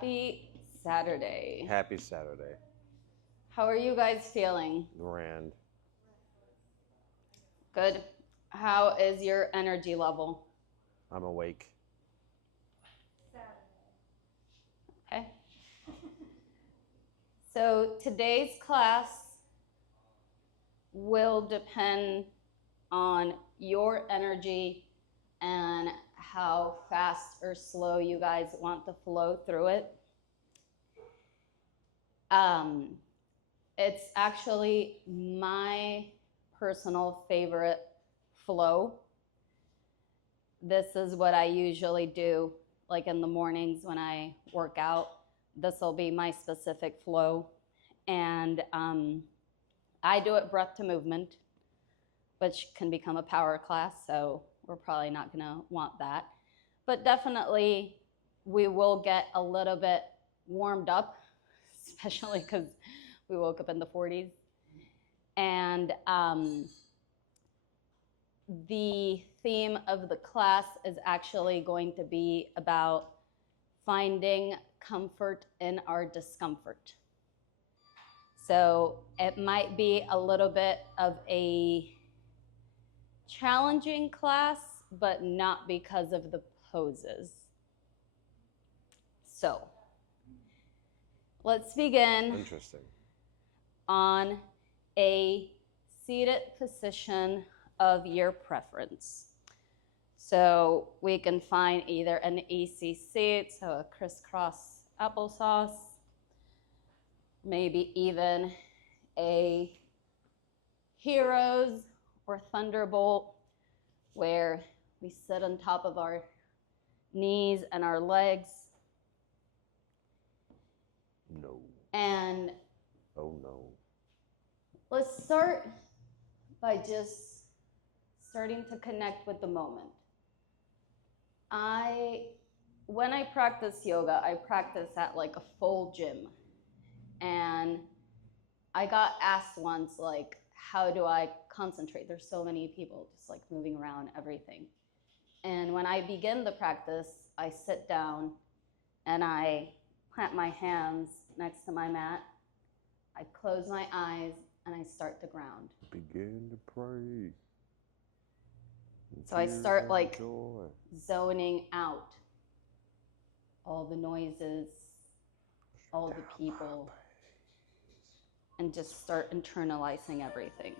Happy Saturday. Happy Saturday. How are you guys feeling? Grand. Good. How is your energy level? I'm awake. Okay. So today's class will depend on your energy and how fast or slow you guys want to flow through it. It's actually my personal favorite flow. This is what I usually do, like in the mornings when I work out. This will be my specific flow. And I do it breath to movement, which can become a power class, so we're probably not going to want that. But definitely, we will get a little bit warmed up, especially because we woke up in the 40s. And the theme of the class is actually going to be about finding comfort in our discomfort. So it might be a little bit of a challenging class, but not because of the poses. So let's begin. Interesting. On a seated position of your preference. So we can find either an easy seat, so a crisscross applesauce, maybe even a Heroes or Thunderbolt, where we sit on top of our knees and our legs. No. And oh no. Let's start by just starting to connect with the moment. When I practice yoga, I practice at like a full gym. And I got asked once, like, how do I concentrate? There's so many people just like moving around everything. And when I begin the practice, I sit down and I plant my hands next to my mat. I close my eyes and I start to ground. Begin to pray. So I start like zoning out all the noises, all the people, and just start internalizing everything.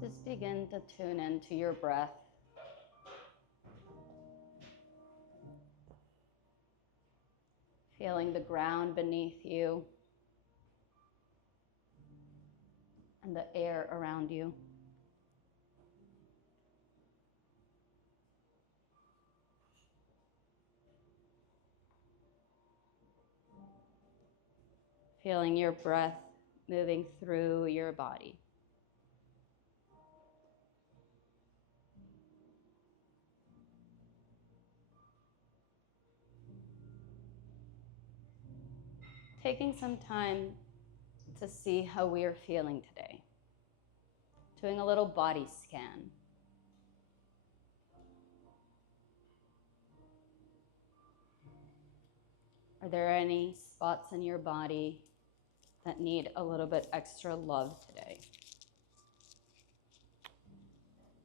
Just begin to tune into your breath. Feeling the ground beneath you and the air around you. Feeling your breath moving through your body. Taking some time to see how we are feeling today. Doing a little body scan. Are there any spots in your body that need a little bit extra love today?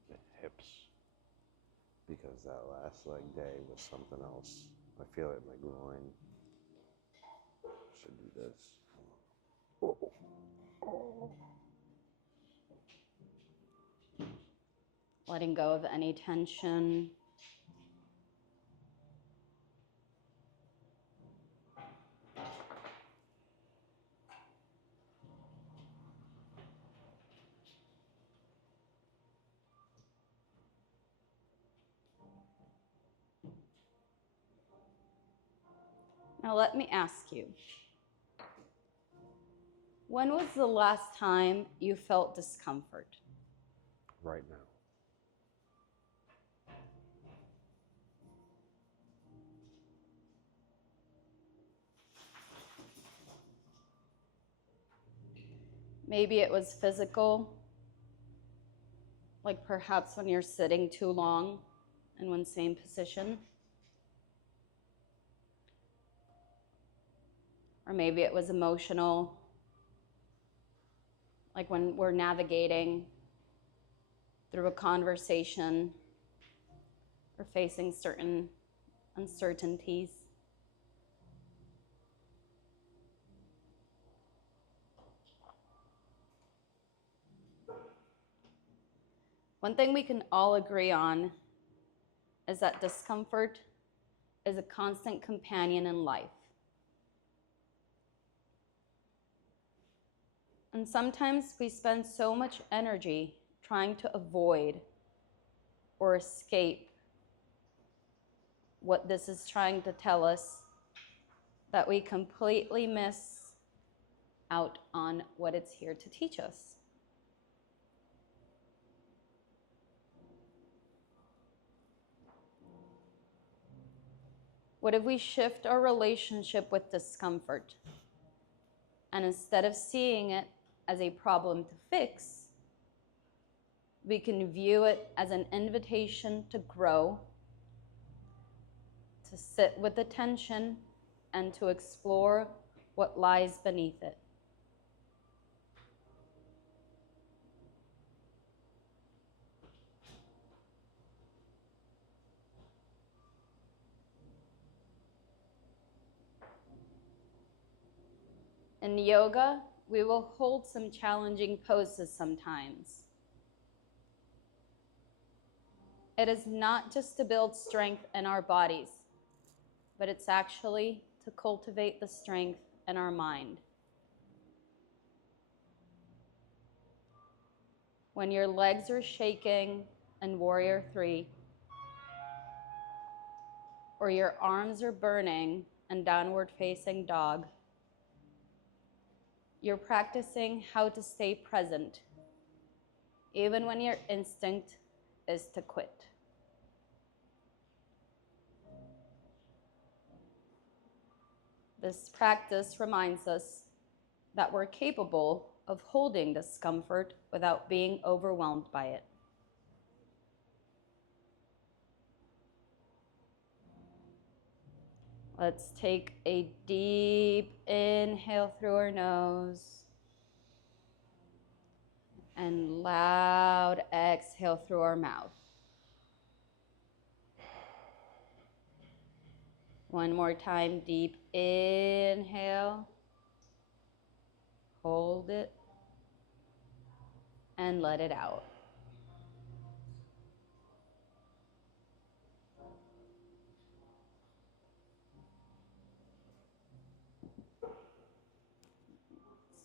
The hips. Because that last leg day was something else. I feel it in my groin. Should do this. Oh. Oh. Letting go of any tension. Now let me ask you, when was the last time you felt discomfort? Right now. Maybe it was physical, like perhaps when you're sitting too long in one same position. Or maybe it was emotional, like when we're navigating through a conversation or facing certain uncertainties. One thing we can all agree on is that discomfort is a constant companion in life. And sometimes we spend so much energy trying to avoid or escape what this is trying to tell us that we completely miss out on what it's here to teach us. What if we shift our relationship with discomfort, and instead of seeing it as a problem to fix, we can view it as an invitation to grow, to sit with the tension, and to explore what lies beneath it. In yoga, we will hold some challenging poses sometimes. It is not just to build strength in our bodies, but it's actually to cultivate the strength in our mind. When your legs are shaking in Warrior 3, or your arms are burning in Downward Facing Dog, you're practicing how to stay present, even when your instinct is to quit. This practice reminds us that we're capable of holding discomfort without being overwhelmed by it. Let's take a deep inhale through our nose and loud exhale through our mouth. One more time, deep inhale, hold it, and let it out.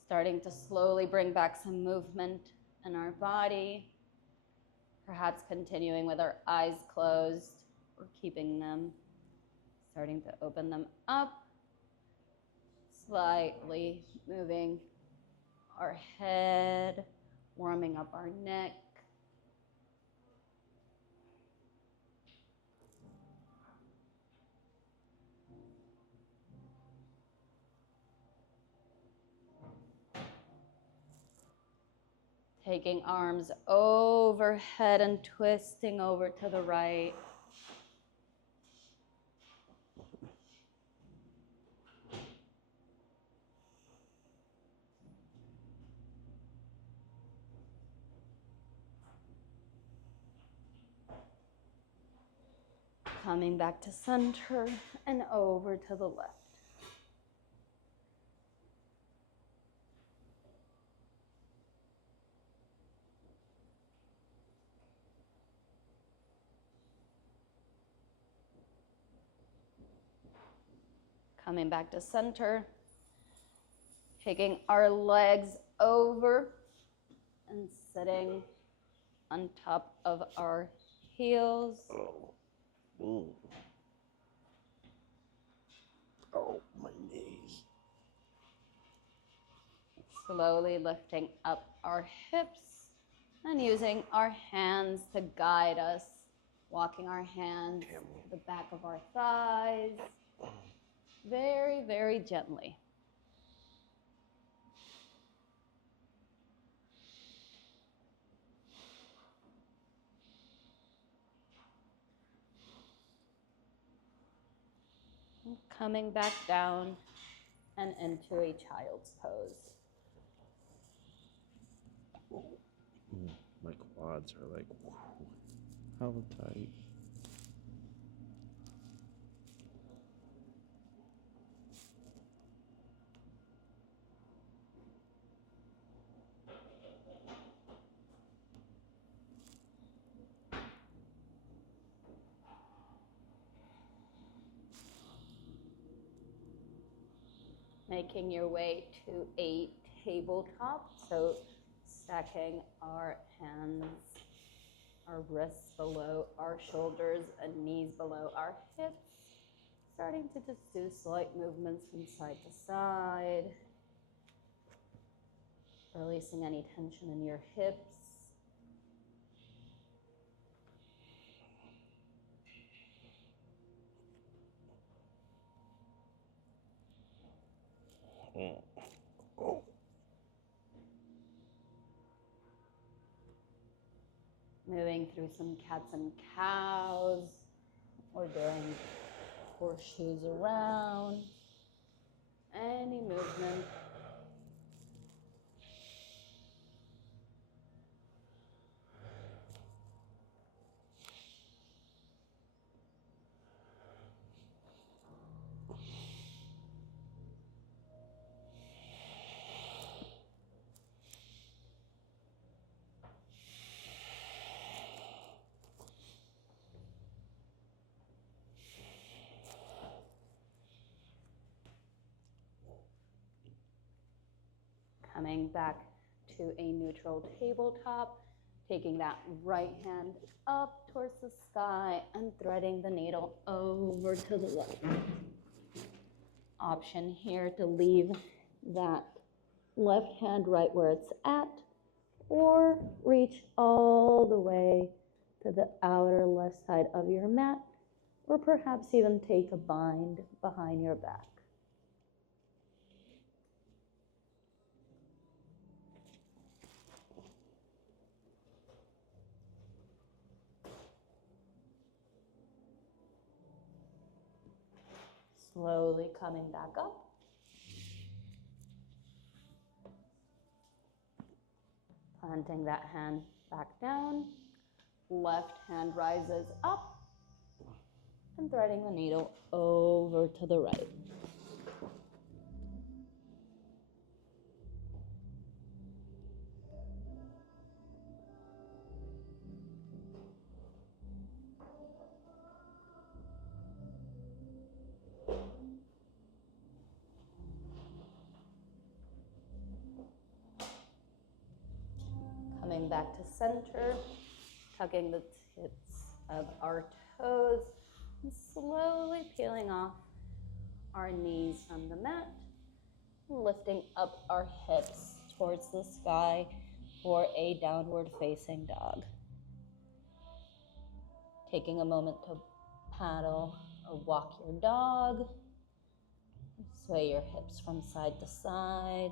Starting to slowly bring back some movement in our body, perhaps continuing with our eyes closed or keeping them. Starting to open them up, slightly moving our head, warming up our neck. Taking arms overhead and twisting over to the right. Coming back to center and over to the left. Coming back to center, taking our legs over and sitting on top of our heels. Oh. Mm. Oh. Slowly lifting up our hips and using our hands to guide us, walking our hands to the back of our thighs, very, very gently. And coming back down and into a child's pose. My quads are like, hella tight. Making your way to a tabletop, so stacking our hands, our wrists below our shoulders and knees below our hips, starting to just do slight movements from side to side, releasing any tension in your hips. Oh. Moving through some cats and cows, or doing horseshoes around. Any movement. Coming back to a neutral tabletop, taking that right hand up towards the sky and threading the needle over to the left. Option here to leave that left hand right where it's at, or reach all the way to the outer left side of your mat, or perhaps even take a bind behind your back. Slowly coming back up. Planting that hand back down. Left hand rises up and threading the needle over to the right. Coming back to center, tucking the tips of our toes, and slowly peeling off our knees from the mat, lifting up our hips towards the sky for a downward facing dog. Taking a moment to paddle or walk your dog, sway your hips from side to side.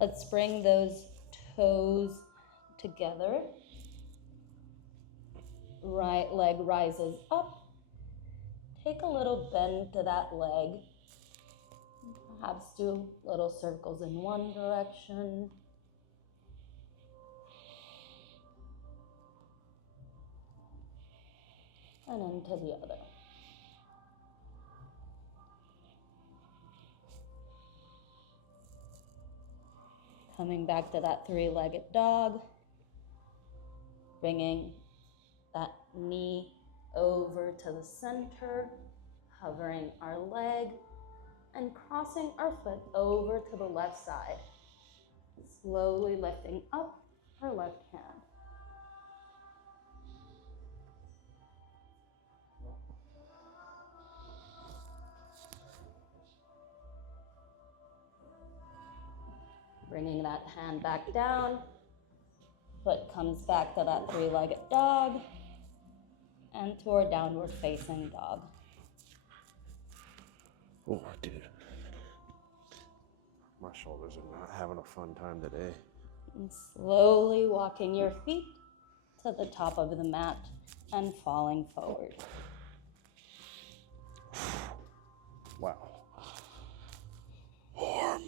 Let's bring those toes together. Right leg rises up. Take a little bend to that leg. Perhaps do little circles in one direction. And into the other. Coming back to that three-legged dog. Bringing that knee over to the center, hovering our leg, and crossing our foot over to the left side. Slowly lifting up our left hand. Bringing that hand back down. Foot comes back to that three-legged dog and to our downward facing dog. Oh, dude. My shoulders are not having a fun time today. And slowly walking your feet to the top of the mat and falling forward. Wow. Warm.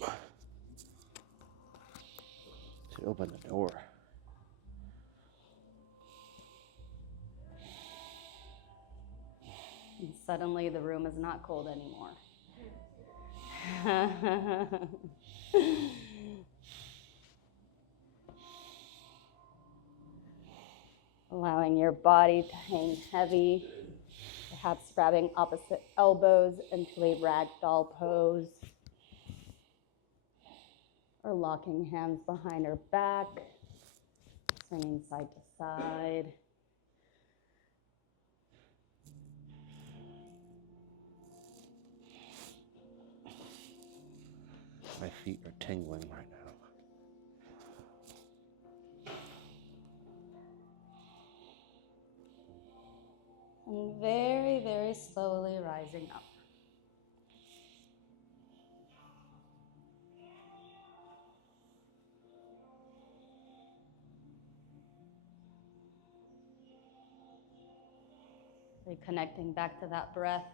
To open the door. And suddenly the room is not cold anymore. Allowing your body to hang heavy, perhaps grabbing opposite elbows into a ragdoll pose, or locking hands behind our back, swinging side to side. My feet are tingling right now. And very, very slowly rising up. Reconnecting back to that breath.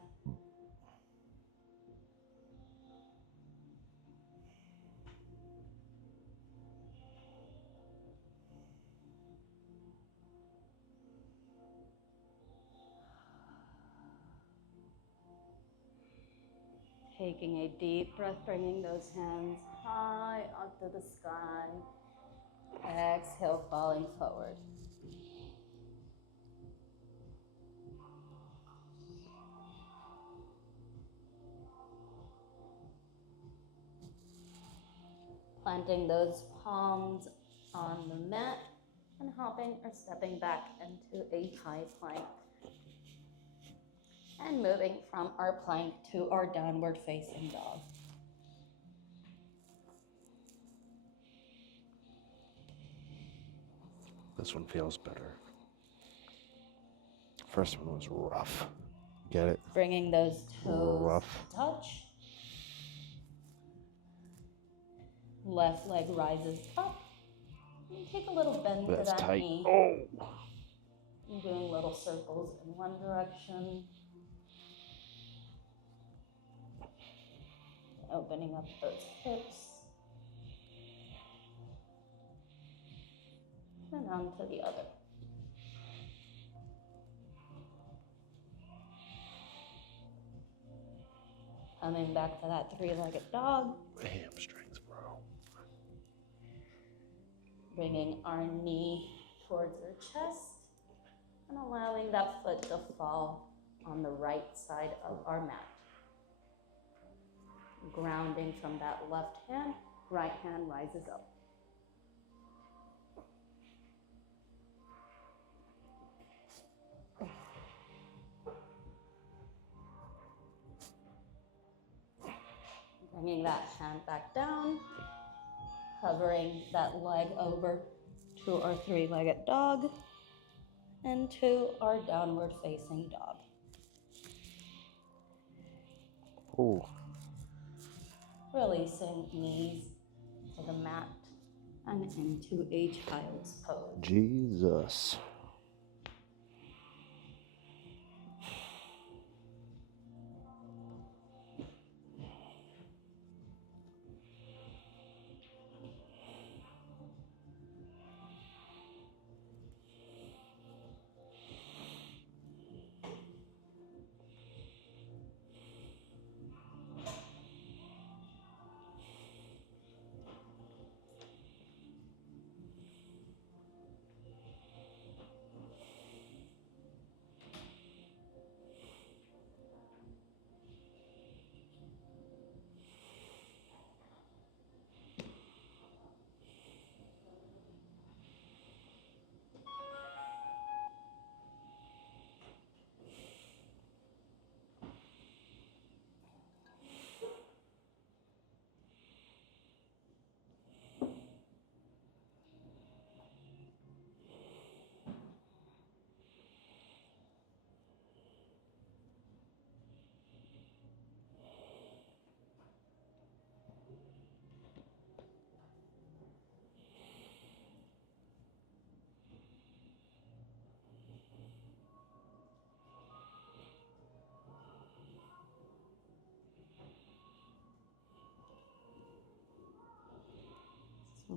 Taking a deep breath, bringing those hands high up to the sky. Exhale, falling forward. Planting those palms on the mat and hopping or stepping back into a high plank. And moving from our plank to our downward facing dog. This one feels better. First one was rough. Get it? Bringing those toes Rough. to touch. Left leg rises up. And take a little bend to That's that tight. knee. Oh! And doing little circles in one direction. Opening up those hips. And on to the other. Coming back to that three-legged dog. Hamstrings, bro. Bringing our knee towards our chest and allowing that foot to fall on the right side of our mat. Grounding from that left hand, right hand rises up. Bringing that hand back down, hovering that leg over to our three-legged dog and to our downward facing dog. Oh. Releasing knees to the mat and into a child's pose. Jesus.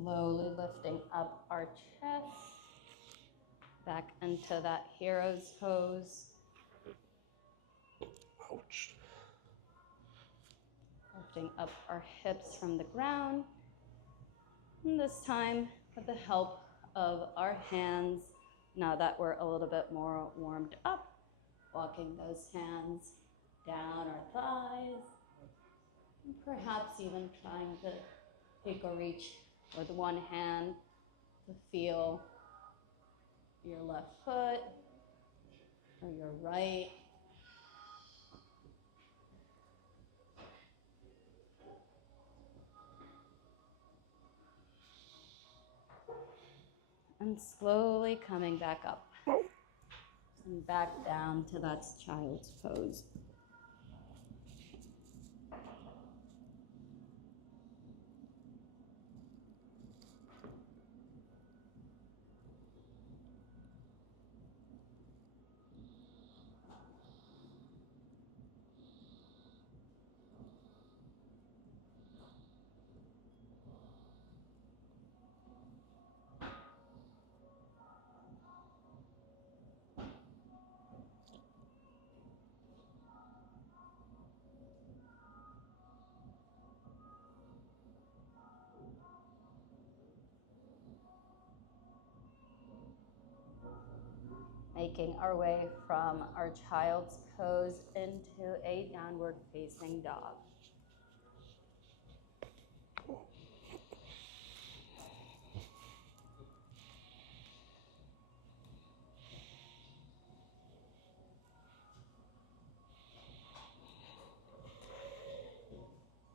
Slowly lifting up our chest, back into that hero's pose. Ouch. Lifting up our hips from the ground. And this time, with the help of our hands, now that we're a little bit more warmed up, walking those hands down our thighs, and perhaps even trying to take a reach with one hand to feel your left foot or your right. And slowly coming back up and back down to that child's pose. Making our way from our child's pose into a downward facing dog.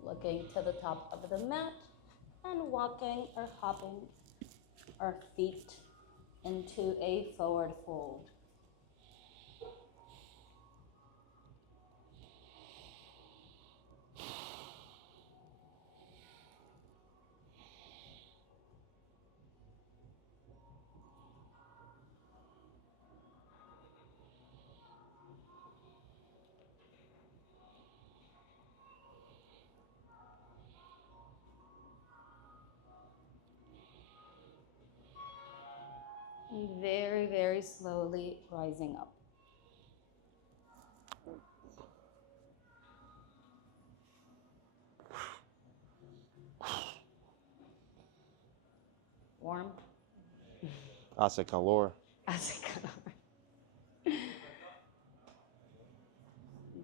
Looking to the top of the mat and walking or hopping our feet into a forward fold. And very, very slowly rising up. Warm? Hace calor. Hace calor.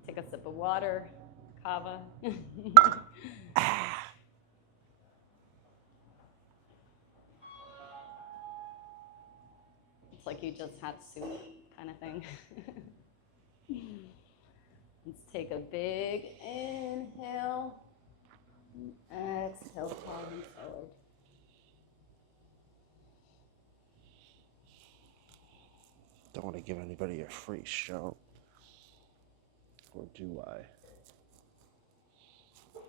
Take a sip of water, kava. It's like you just had soup kind of thing. Let's take a big inhale. Exhale, falling forward. Don't want to give anybody a free show. Or do I?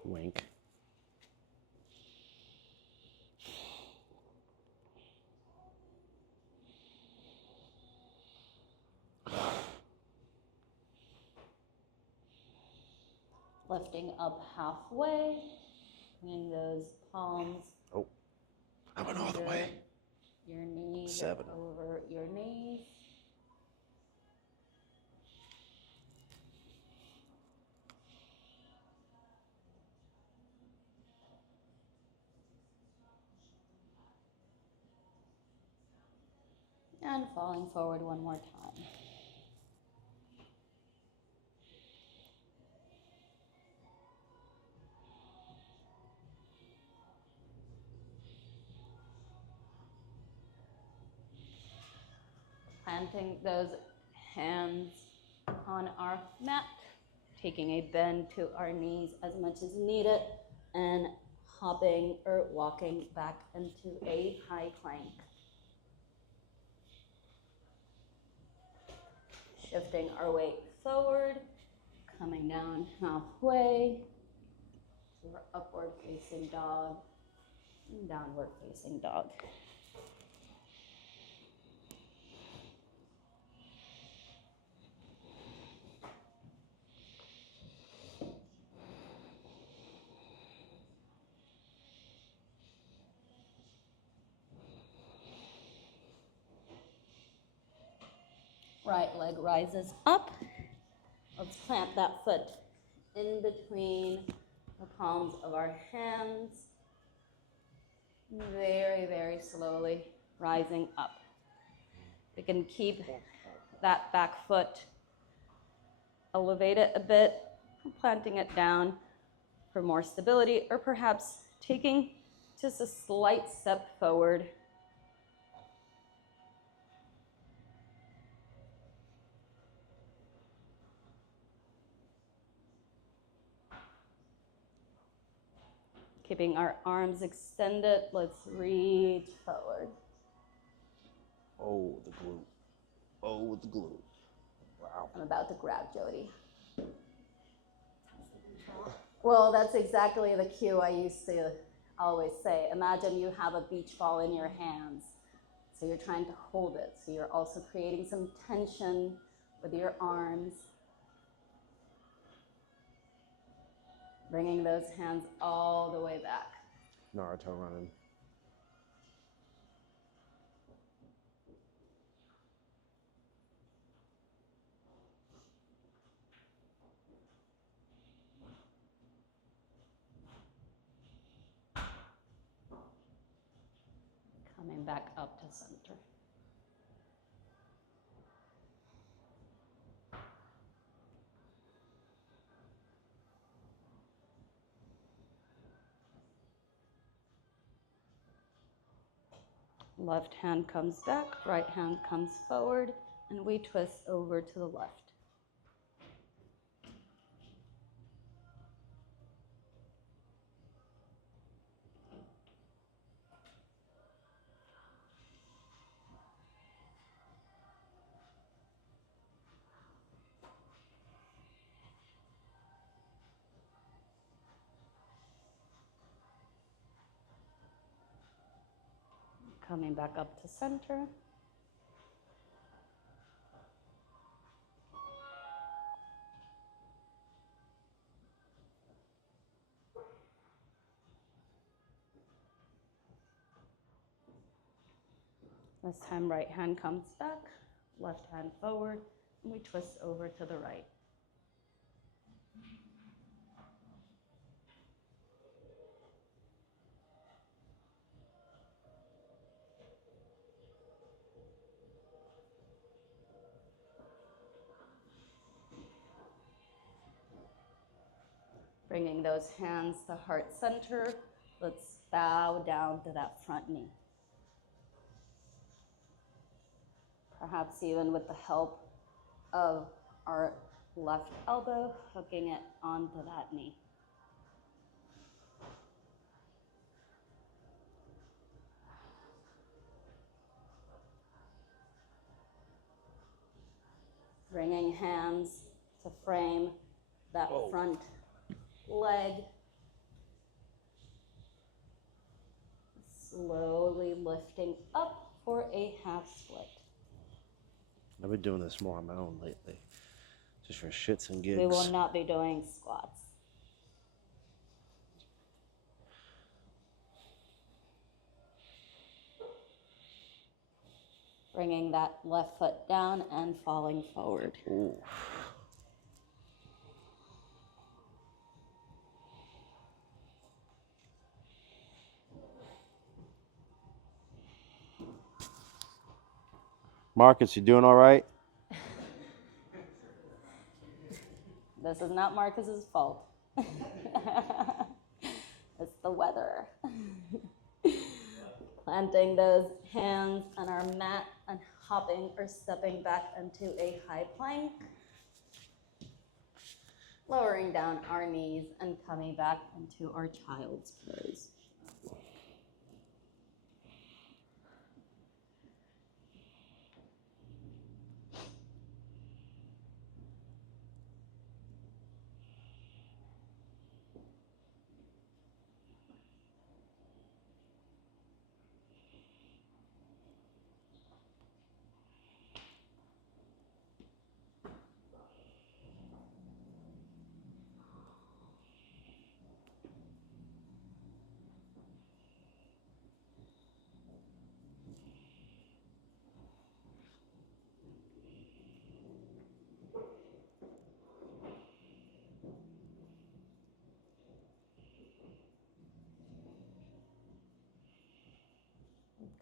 Wink. Lifting up halfway, bringing those palms. Oh, I went all the way. Your knees 7. over your knees. And falling forward one more time. Planting those hands on our mat, taking a bend to our knees as much as needed, and hopping or walking back into a high plank. Shifting our weight forward, coming down halfway to our upward facing dog and downward facing dog. Right leg rises up. Let's plant that foot in between the palms of our hands. Very, very slowly rising up. We can keep that back foot elevated a bit, planting it down for more stability, or perhaps taking just a slight step forward. Keeping our arms extended, let's reach forward. Oh, the glute. Oh, the glute. Wow. I'm about to grab Jody. Well, that's exactly the cue I used to always say. Imagine you have a beach ball in your hands. So you're trying to hold it. So you're also creating some tension with your arms. Bringing those hands all the way back. Naruto running. Coming back up to center. Left hand comes back, right hand comes forward, and we twist over to the left. Coming back up to center. This time, right hand comes back, left hand forward, and we twist over to the right. Bringing those hands to heart center, let's bow down to that front knee. Perhaps even with the help of our left elbow, hooking it onto that knee. Bringing hands to frame that front leg. Slowly lifting up for a half split. I've been doing this more on my own lately, just for shits and gigs. We will not be doing squats. Bringing that left foot down and falling forward. Ooh. Marcus, you doing all right? This is not Marcus's fault. It's the weather. Planting those hands on our mat and hopping or stepping back into a high plank. Lowering down our knees and coming back into our child's pose.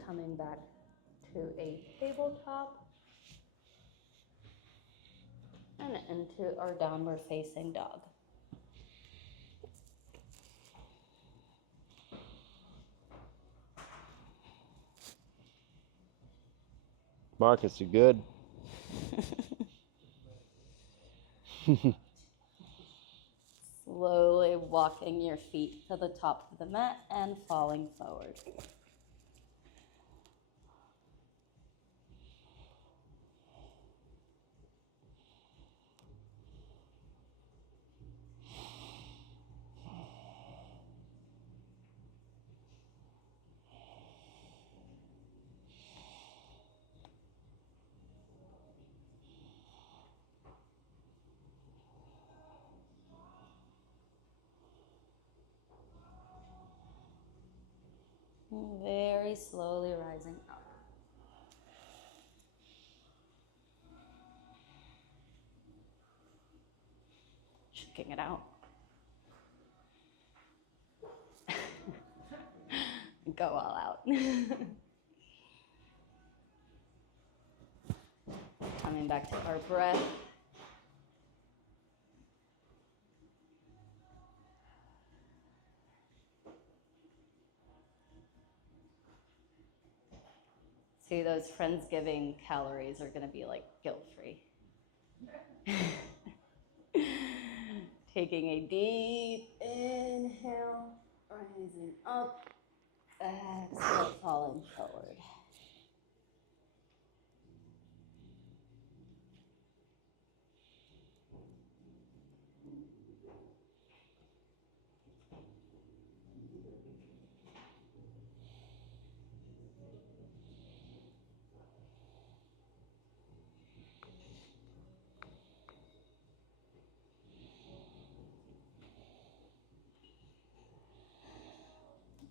Coming back to a tabletop and into our downward facing dog. Marcus, you good? Slowly walking your feet to the top of the mat and falling forward. Very slowly rising up. Checking it out. Go all out. Coming back to our breath. See, those Friendsgiving calories are going to be like guilt-free. Taking a deep inhale, rising up, exhale, falling forward.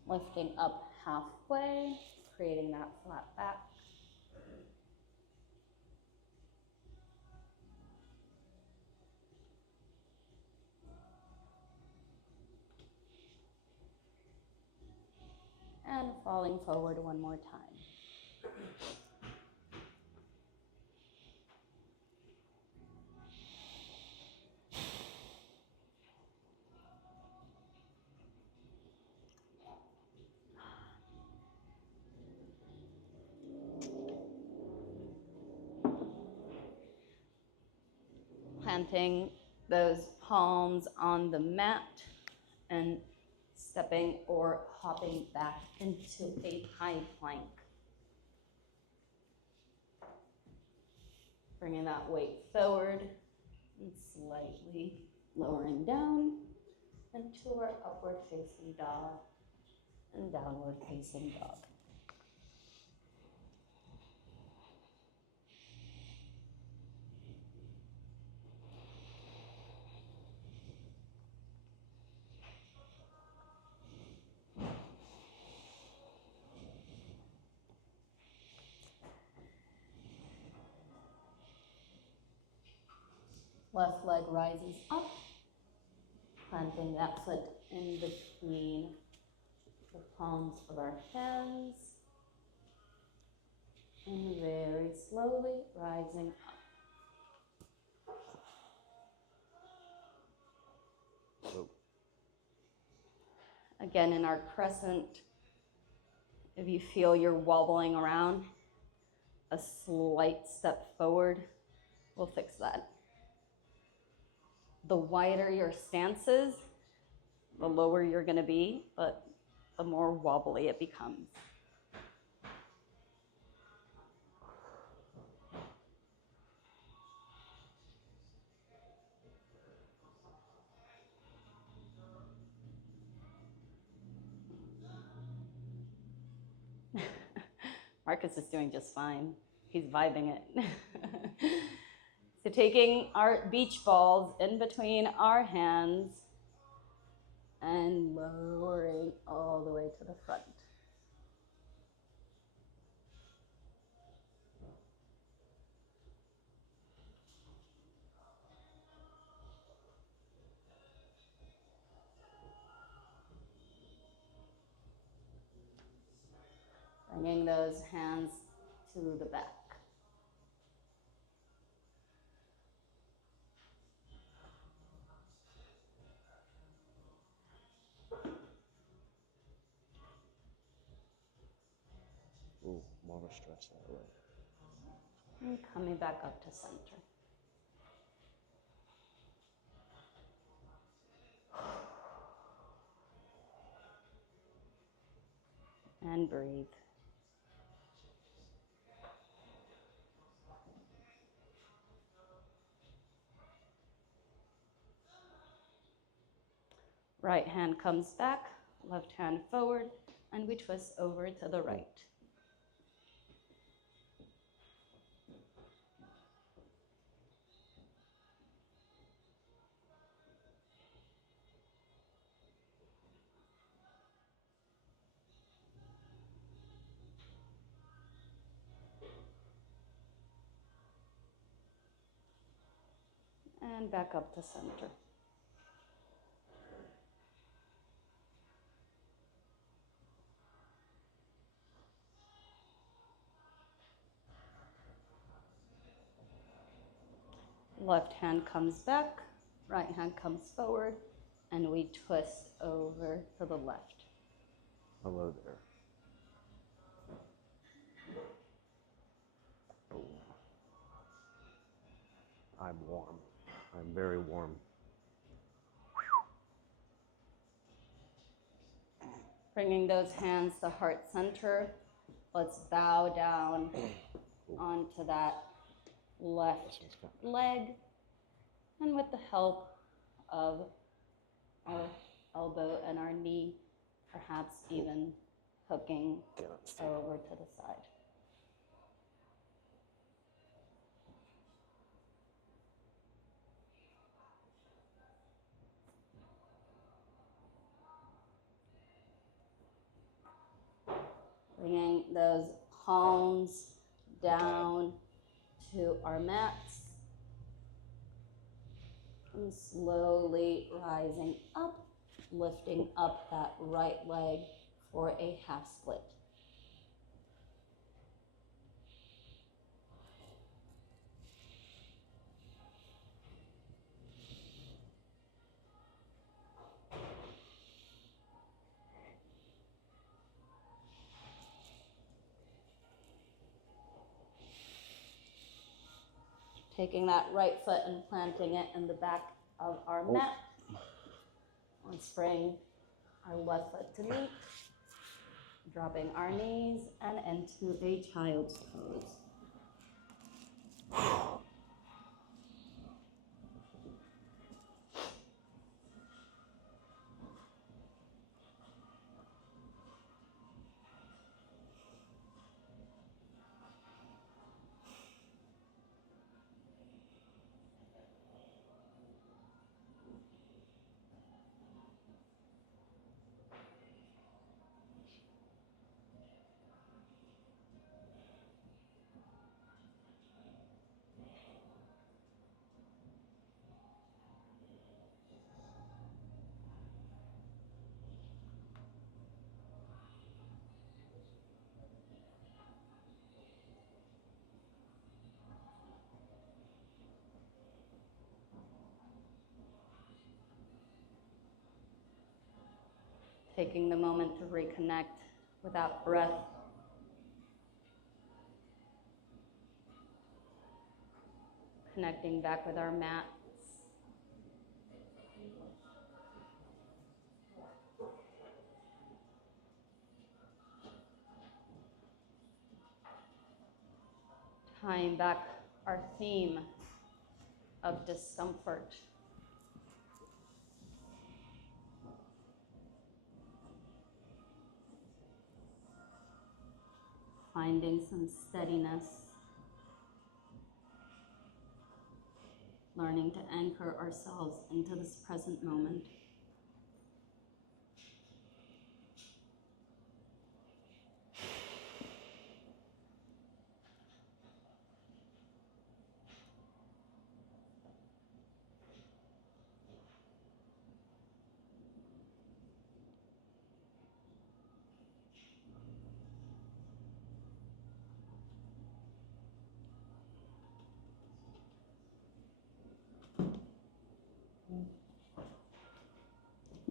Lifting up halfway, creating that flat back. And falling forward one more time. Planting those palms on the mat and stepping or hopping back into a high plank. Bringing that weight forward and slightly lowering down into our upward facing dog and downward facing dog. Left leg rises up, planting that foot in between the palms of our hands, and very slowly rising up. Again, in our crescent, if you feel you're wobbling around, a slight step forward will fix that. The wider your stance is, the lower you're going to be, but the more wobbly it becomes. Marcus is doing just fine. He's vibing it. So taking our beach balls in between our hands and lowering all the way to the front. Bringing those hands to the back. Ooh, more of a stretch that way. And coming back up to center. And breathe. Right hand comes back, left hand forward, and we twist over to the right. And back up to center. Left hand comes back, right hand comes forward, and we twist over to the left. Hello there. Oh. I'm warm. I'm very warm. Bringing those hands to heart center. Let's bow down onto that left leg. And with the help of our elbow and our knee, perhaps even hooking over to the side. Bringing those palms down to our mats. And slowly rising up, lifting up that right leg for a half split. Taking that right foot and planting it in the back of our mat. Let's bring our left foot to meet, dropping our knees and into a child's pose. Taking the moment to reconnect with that breath. Connecting back with our mats. Tying back our theme of discomfort. Finding some steadiness. Learning to anchor ourselves into this present moment.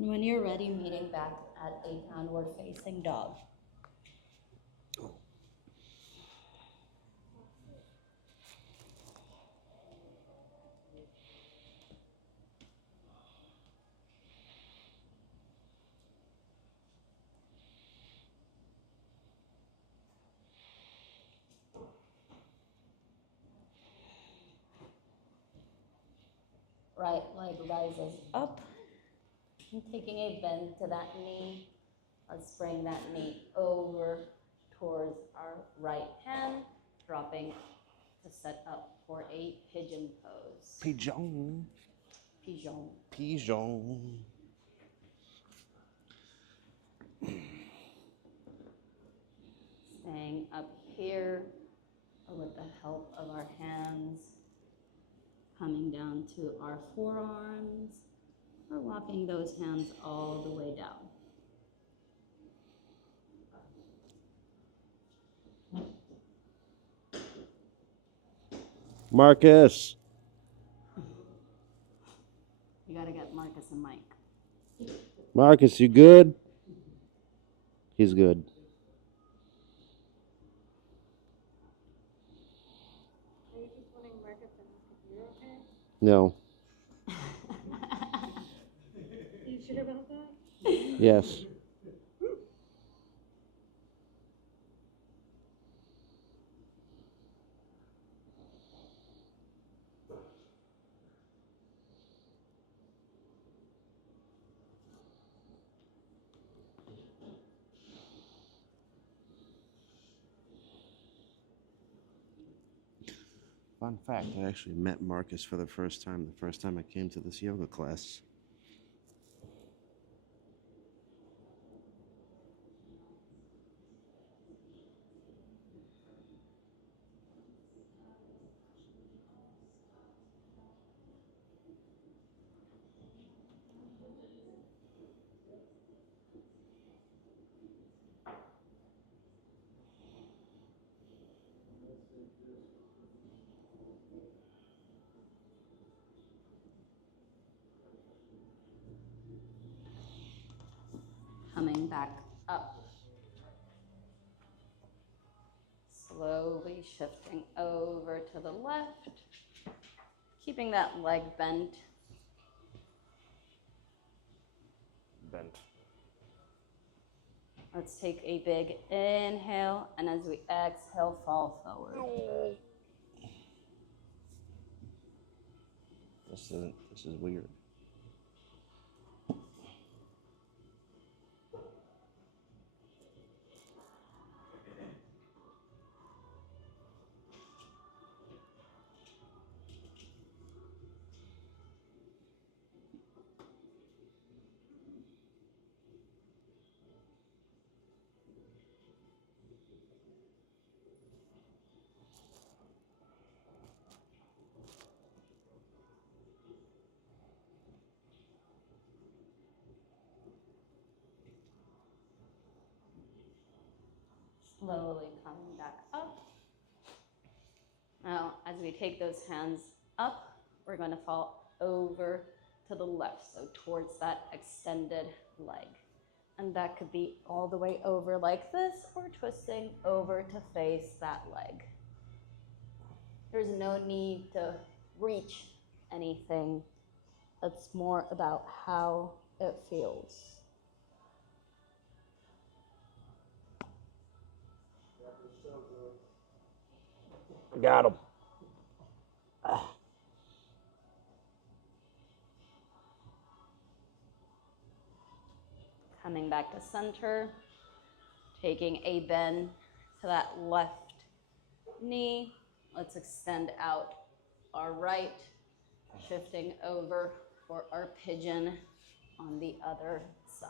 And when you're ready, meeting back at a downward facing dog. Right leg rises up. And taking a bend to that knee. Let's bring that knee over towards our right hand, dropping to set up for a pigeon pose. Pigeon. Pigeon. Pigeon. Staying up here with the help of our hands, coming down to our forearms, or walking those hands all the way down. Marcus. You gotta get Marcus a mic. Marcus, you good? He's good. Are you just wanting Marcus to ask if you're okay? No. Are you sure about that? Yes. Fun fact, I actually met Marcus for the first time I came to this yoga class. Coming back up. Slowly shifting over to the left, keeping that leg bent. Bent. Let's take a big inhale, and as we exhale, fall forward. This is weird. Slowly coming back up. Now, as we take those hands up, we're going to fall over to the left, so towards that extended leg. And that could be all the way over like this, or twisting over to face that leg. There's no need to reach anything. It's more about how it feels. Got him. Coming back to center, taking a bend to that left knee. Let's extend out our right, shifting over for our pigeon on the other side.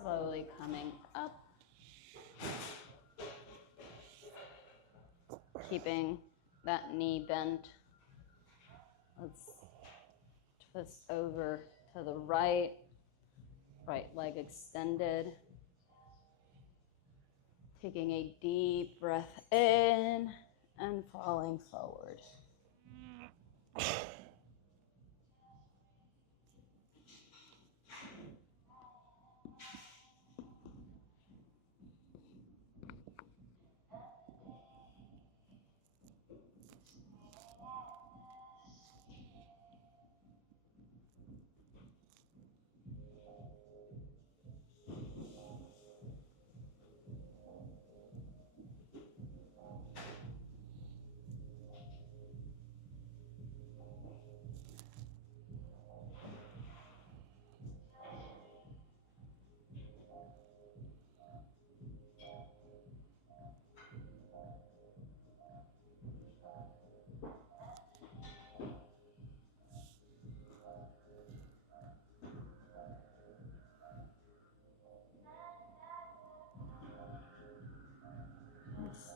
Slowly coming up. Keeping that knee bent. Let's twist over to the right. Right leg extended. Taking a deep breath in and falling forward.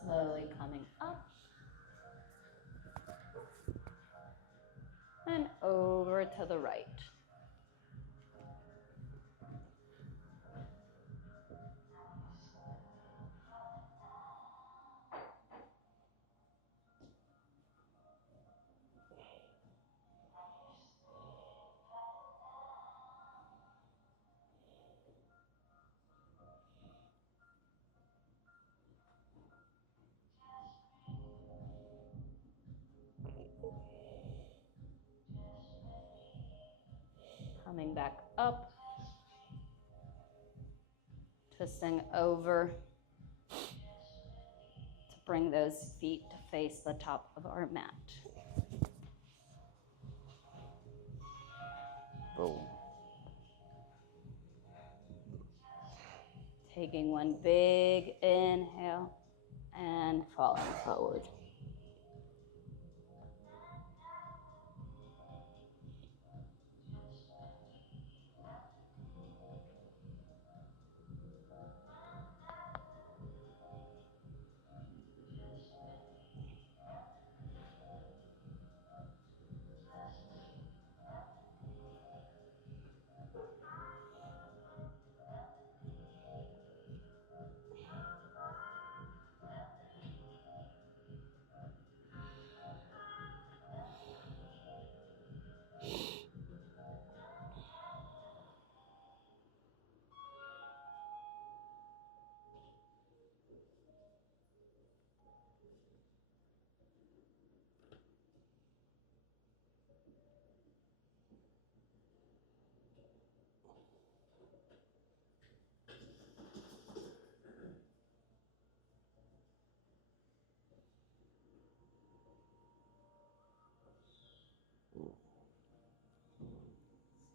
Slowly coming up and over to the right. Coming back up, twisting over to bring those feet to face the top of our mat. Boom. Taking one big inhale and falling forward.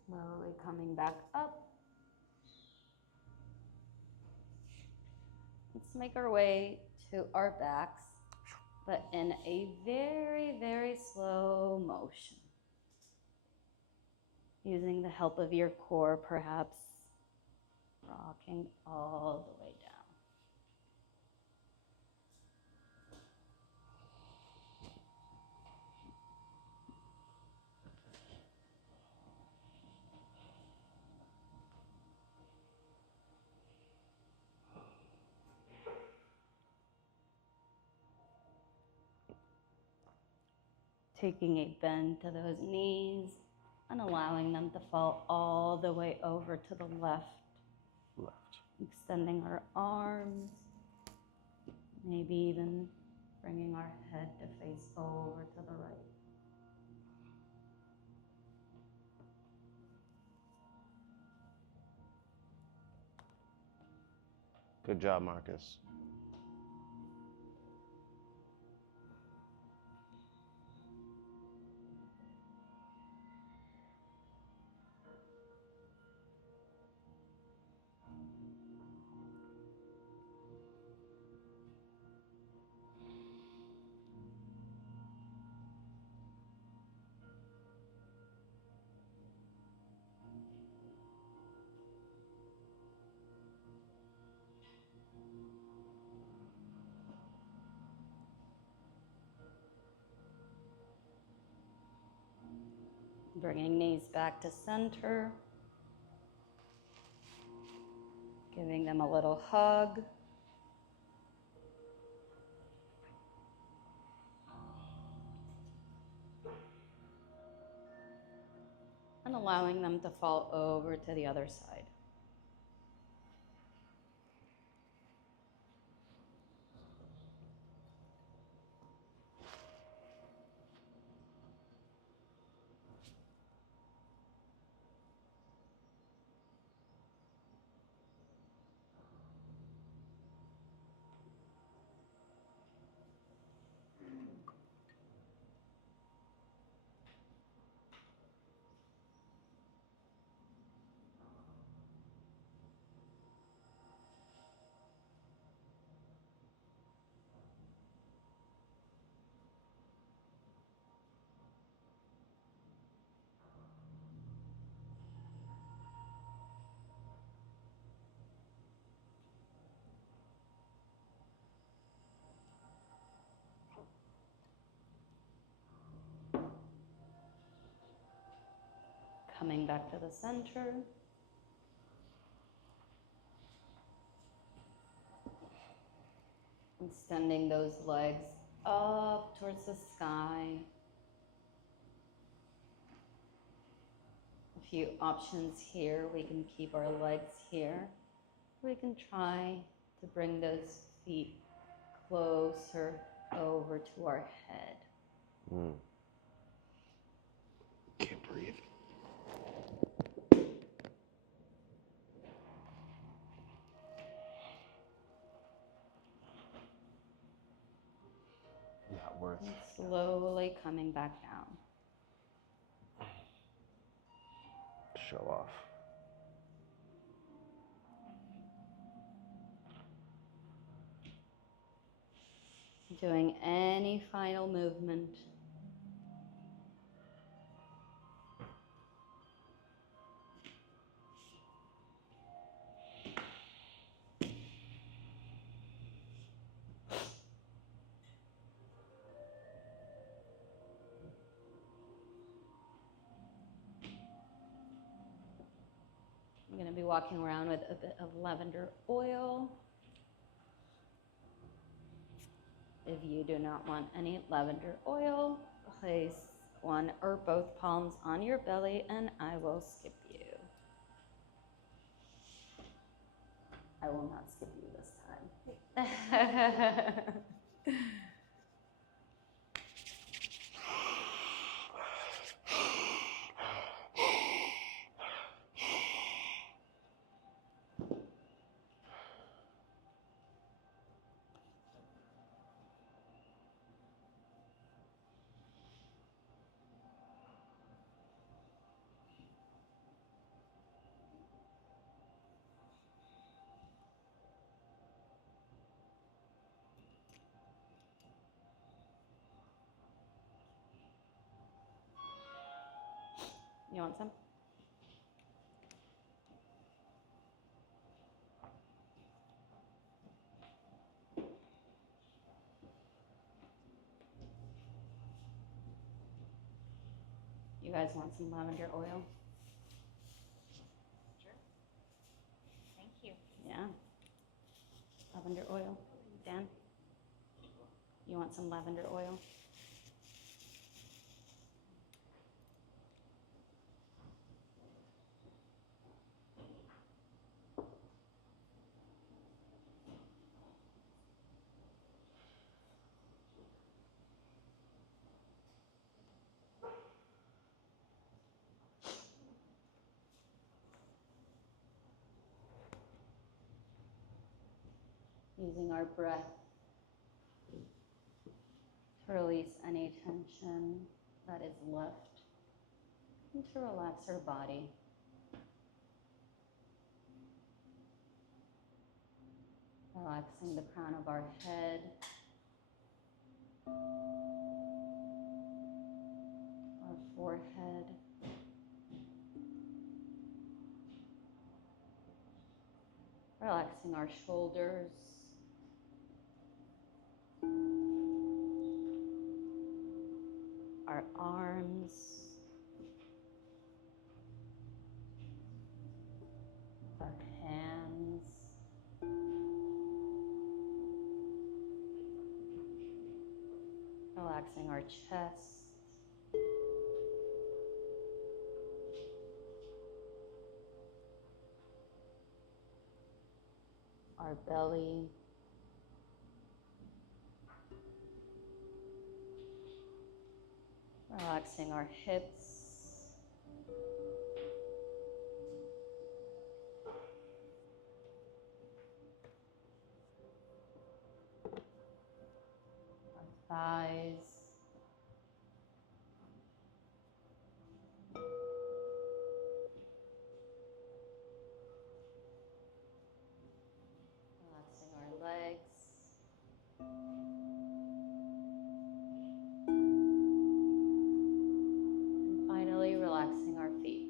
Slowly coming back up. Let's make our way to our backs, but in a very, very slow motion. Using the help of your core, perhaps rocking all the way down. Taking a bend to those knees and allowing them to fall all the way over to the left. Extending our arms, maybe even bringing our head to face over to the right. Good job, Marcus. Bringing knees back to center. Giving them a little hug. And allowing them to fall over to the other side. Coming back to the center. Extending those legs up towards the sky. A few options here. We can keep our legs here. We can try to bring those feet closer over to our head. Can't breathe. Not worth And slowly coming back down. show off. Doing any final movement. I'm going to be walking around with a bit of lavender oil. If you do not want any lavender oil, place one or both palms on your belly and I will skip you. I will not skip you this time. You want some? You guys want some lavender oil? Sure. Thank you. Yeah. Lavender oil. Dan? You want some lavender oil? Using our breath to release any tension that is left and to relax our body. Relaxing the crown of our head, our forehead, relaxing our shoulders, our arms, Relaxing our chest. Our belly. Relaxing our hips. Our thighs. Relaxing our legs. And finally, relaxing our feet.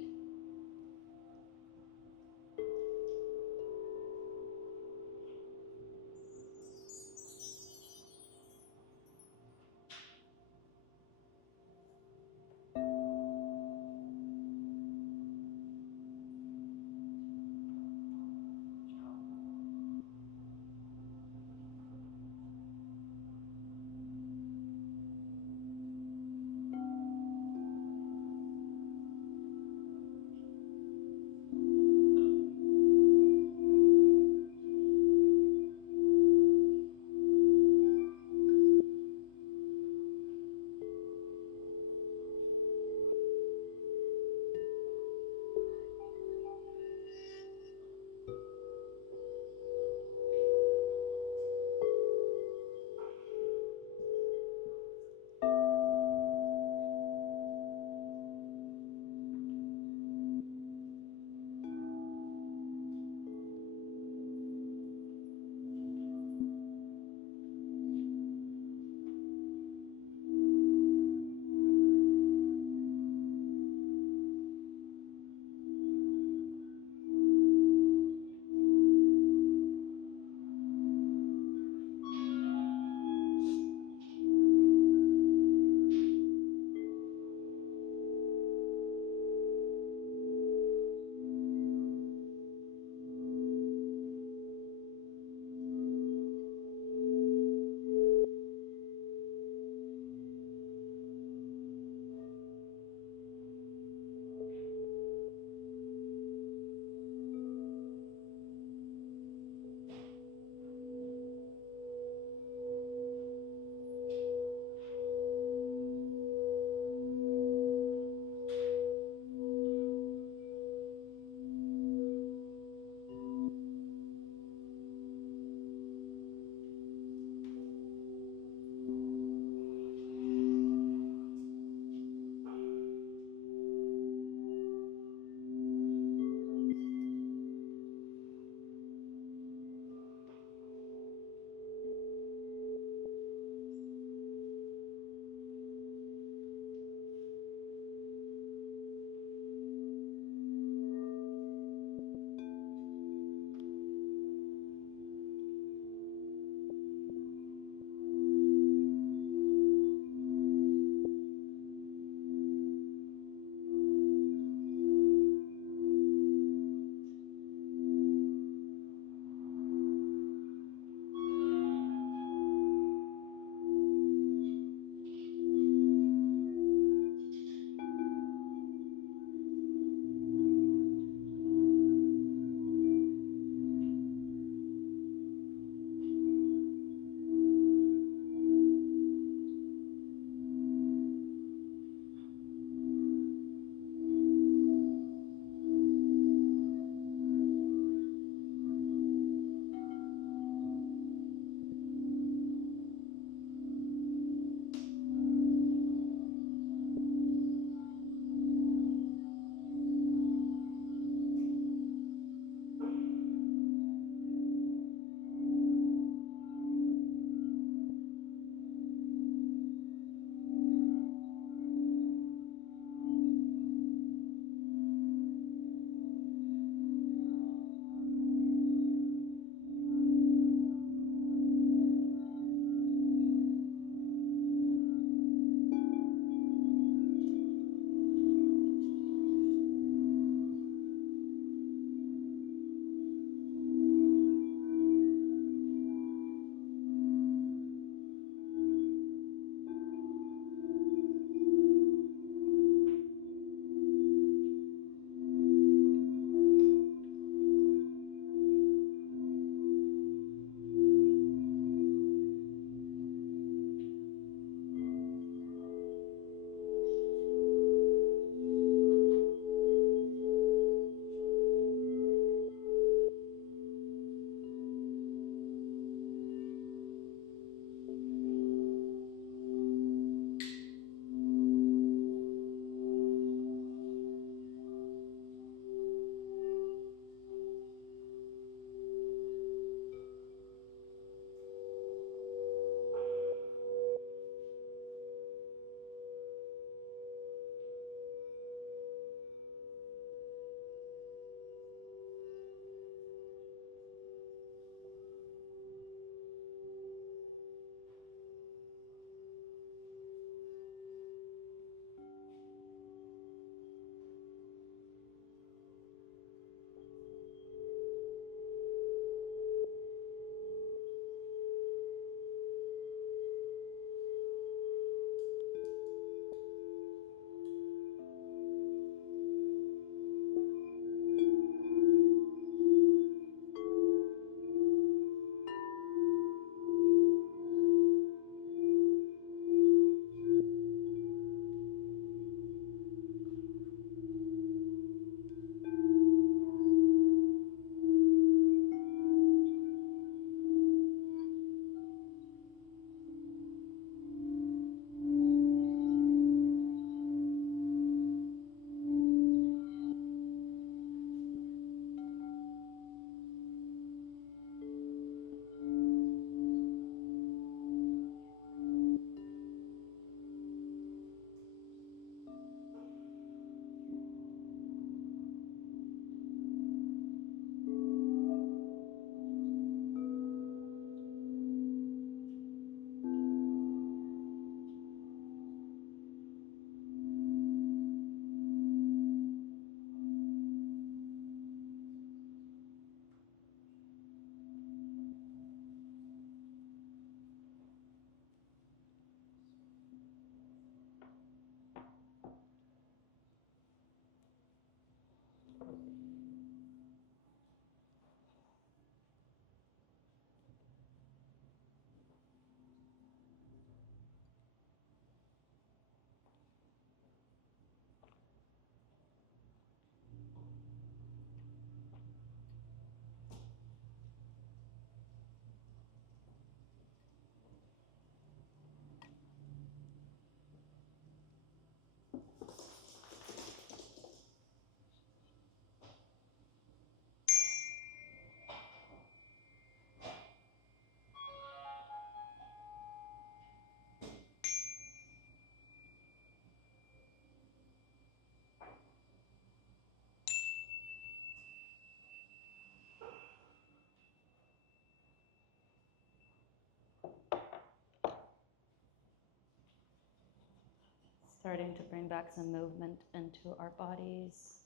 Starting to bring back some movement into our bodies.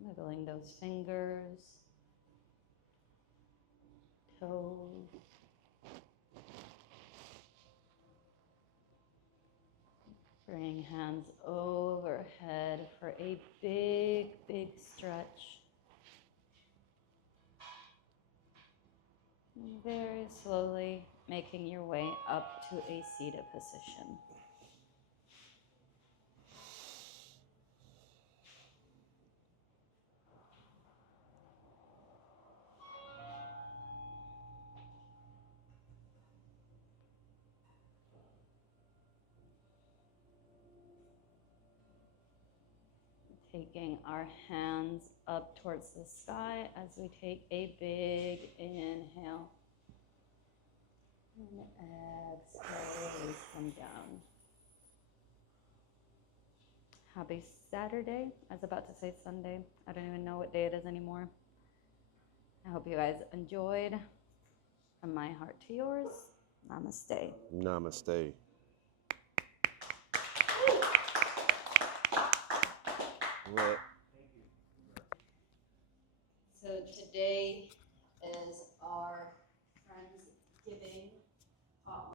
Wiggling those fingers, toes. Bring hands overhead for a big, big stretch. And very slowly making your way up to a seated position. Taking our hands up towards the sky as we take a big inhale. And exhale, release them down. Happy Saturday. I was about to say Sunday. I don't even know what day it is anymore. I hope you guys enjoyed. From my heart to yours, namaste. Namaste.